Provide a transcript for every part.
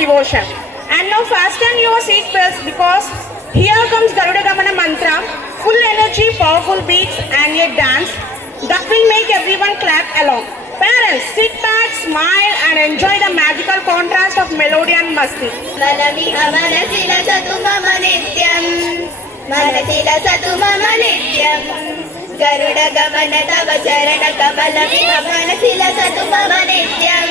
devotion. And now fasten your seat belts because here comes Garuda Gamana mantra, full energy, powerful beats and a dance that will make everyone clap along. Parents, sit back, smile and enjoy the magical contrast of melody and masti. Manamiha manasila satu mama nityam, manasila satu mama nityam. Garuda gamana tava charana kamalamiha manasila satu mama nityam,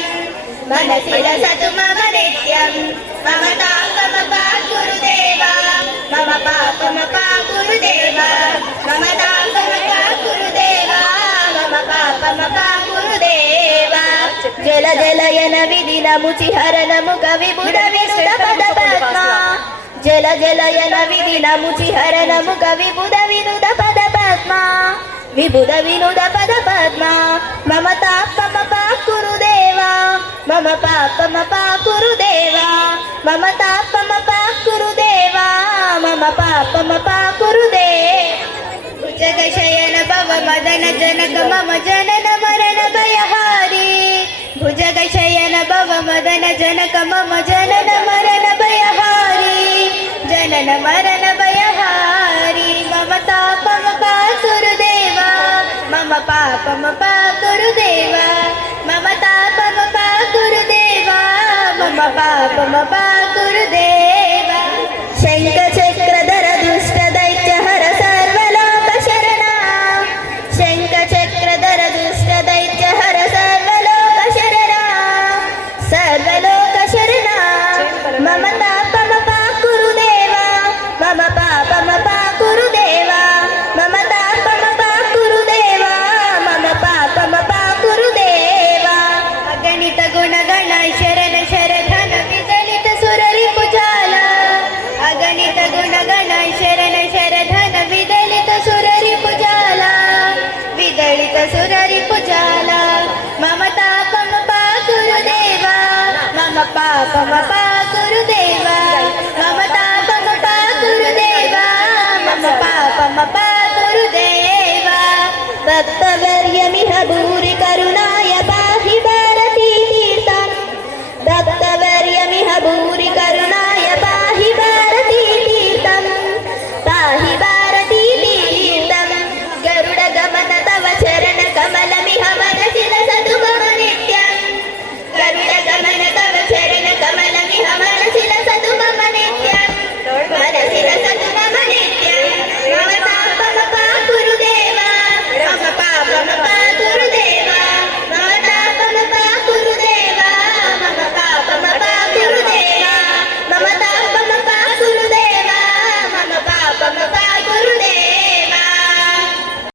manasila satu mama nityam. Mama tapa mapa Gurudeva, mama papa mapa Gurudeva, mama tapa mapa Gurudeva, mama papa mapa Gurudeva. Jala jalayana vidinamu chiharanamu kavibuda vinuda pada padma. Jala jalayana vidinamu chiharanamu kavibuda vinuda pada padma. Vibuda vinuda pada padma. Mama tapa mapa Gurudeva, mama papa mapa Gurudeva, mama tapa mapa Gurudeva, mama papa mapa Gurudeva. Bhujagashayana bhava madana janaka mama janana marana bayahari. Bhujagashayana bhava madana janaka mama janana marana bayahari. Janana marana bayahari. Mama tapa mapa Gurudeva, mama papa mapa Gurudeva, mama tapa mapa Gurudeva, mama papa mapa Gurudeva. Shankha chakradhara dushta daitya hara sarvaloka sharana. Shankha chakradhara dushta daitya hara sarvaloka sharana. Sarvaloka sharana. Mama tapa mapa Gurudeva, mama papa mapa Gurudeva, mama tapa mapa Gurudeva, mama papa mapa Gurudeva. Aganita gunagana sharana sharadhana vidalita surari pujala. Aganita gunagana sharana sharadhana vidalita surari pujala. Vidalita surari pujala. Mama tapa mapa Gurudeva, mama papa mapa Gurudeva, mama tapa mapa Gurudeva, mama papa mapa Gurudeva. Bhaktavarya miha bhuri karunaya